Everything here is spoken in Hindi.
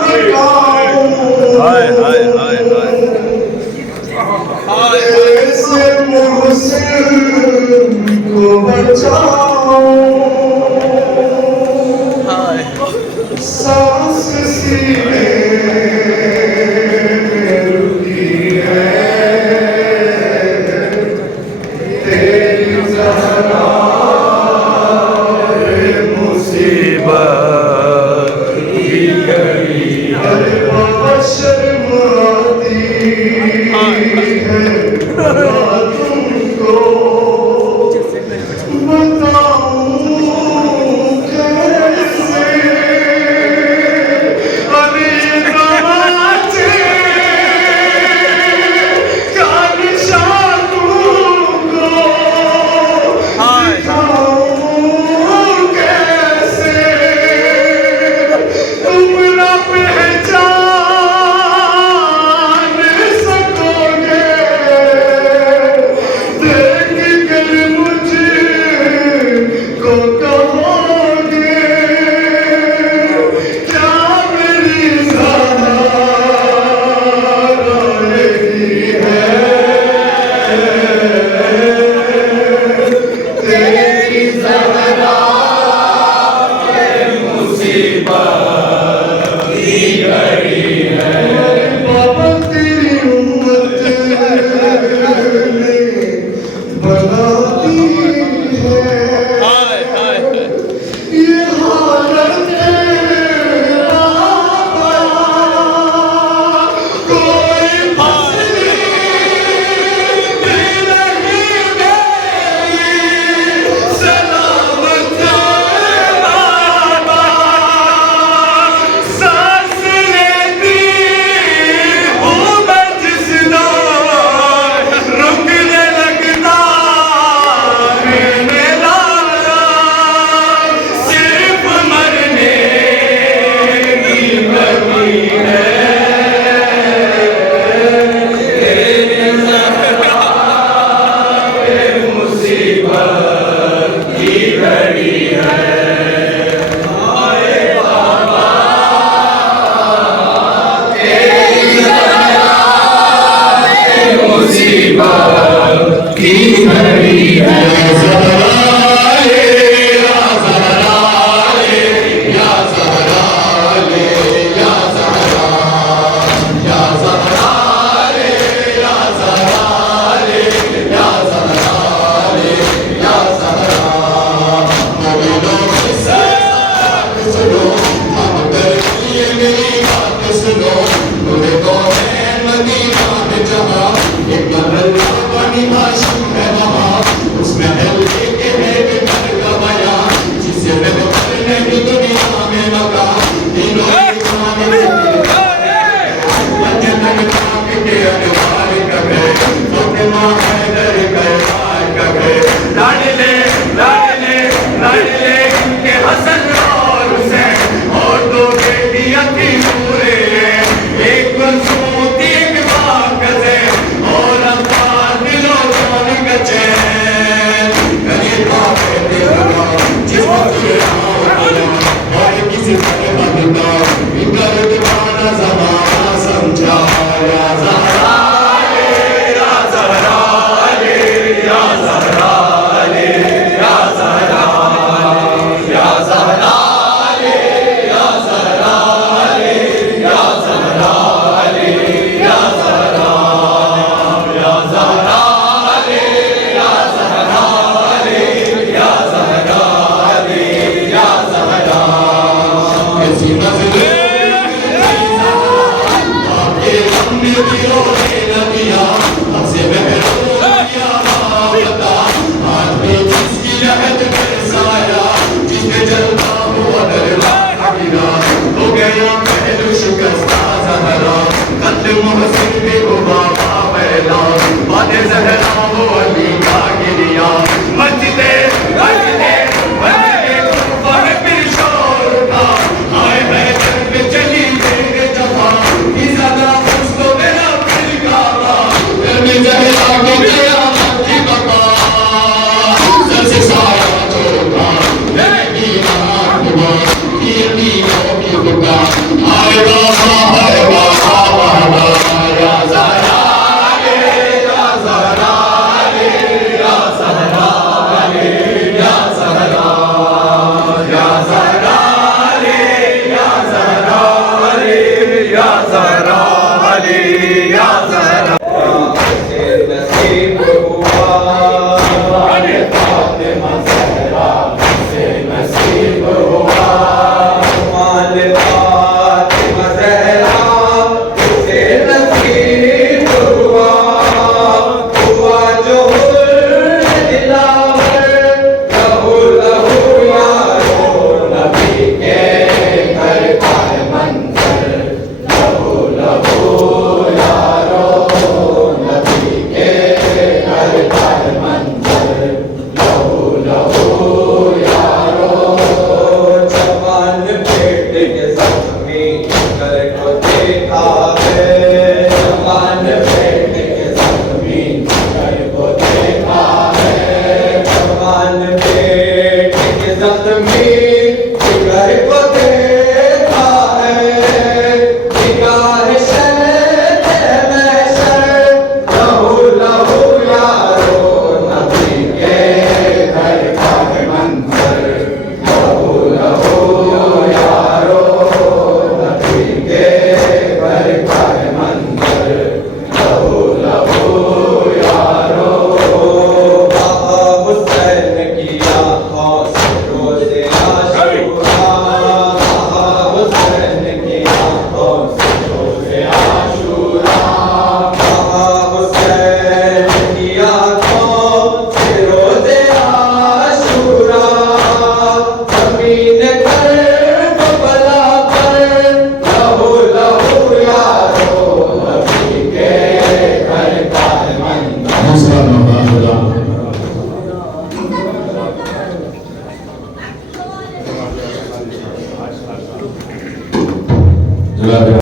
हाय हाय हाय हाय ऐसे मुहसिन को बचाओ, सांस सीने में रुकी है, तेरी ज़हरा मुसीबत की घड़ी है, बाबा शर्माती है बता तुमको, बताऊं कैसे अली नवाज़े का निशान तुमको, दिखाऊं कैसे तुम ना पहचान सकोगे, देख कर मुझको कहोगे क्या मेरी ज़हरा रोएगी है, तेरी ज़हरा मुसीबत की घड़ी है, बाबा तेरी उम्मत ने बना दी है ये हालत बाबा, कोई फसली भी नहीं मेरी सलामत बाबा, सांस लेती हूँ मैं जिस दौर, रुकने लगता मेरा सिर्फ मरने की कमी है, तेरी ज़हरा मुसीबत की घड़ी है, मुसीबत की घड़ी है, I को देखा है जवान बेटे के जख्मी जिगर को देखा है जवान बेटे के जख्मी जिगर को देखा है निगाह शर्त में शर्त लहू लहू यारो नबी के घर का है मंजर लहू लहू यारो नबी के घर का है मंजर लहू लहू यारो बाबा हुसैन की आँखों से रोज़े आशूरा बाबा हुसैन की आँखों से रोज़े आशूरा बाबा हुसैन की आँखों से रोज़े आशूरा ज़मीन करबला पर लहू लहू यारो नबी के घर का है मंजर दूसरा मुकाबला जनाब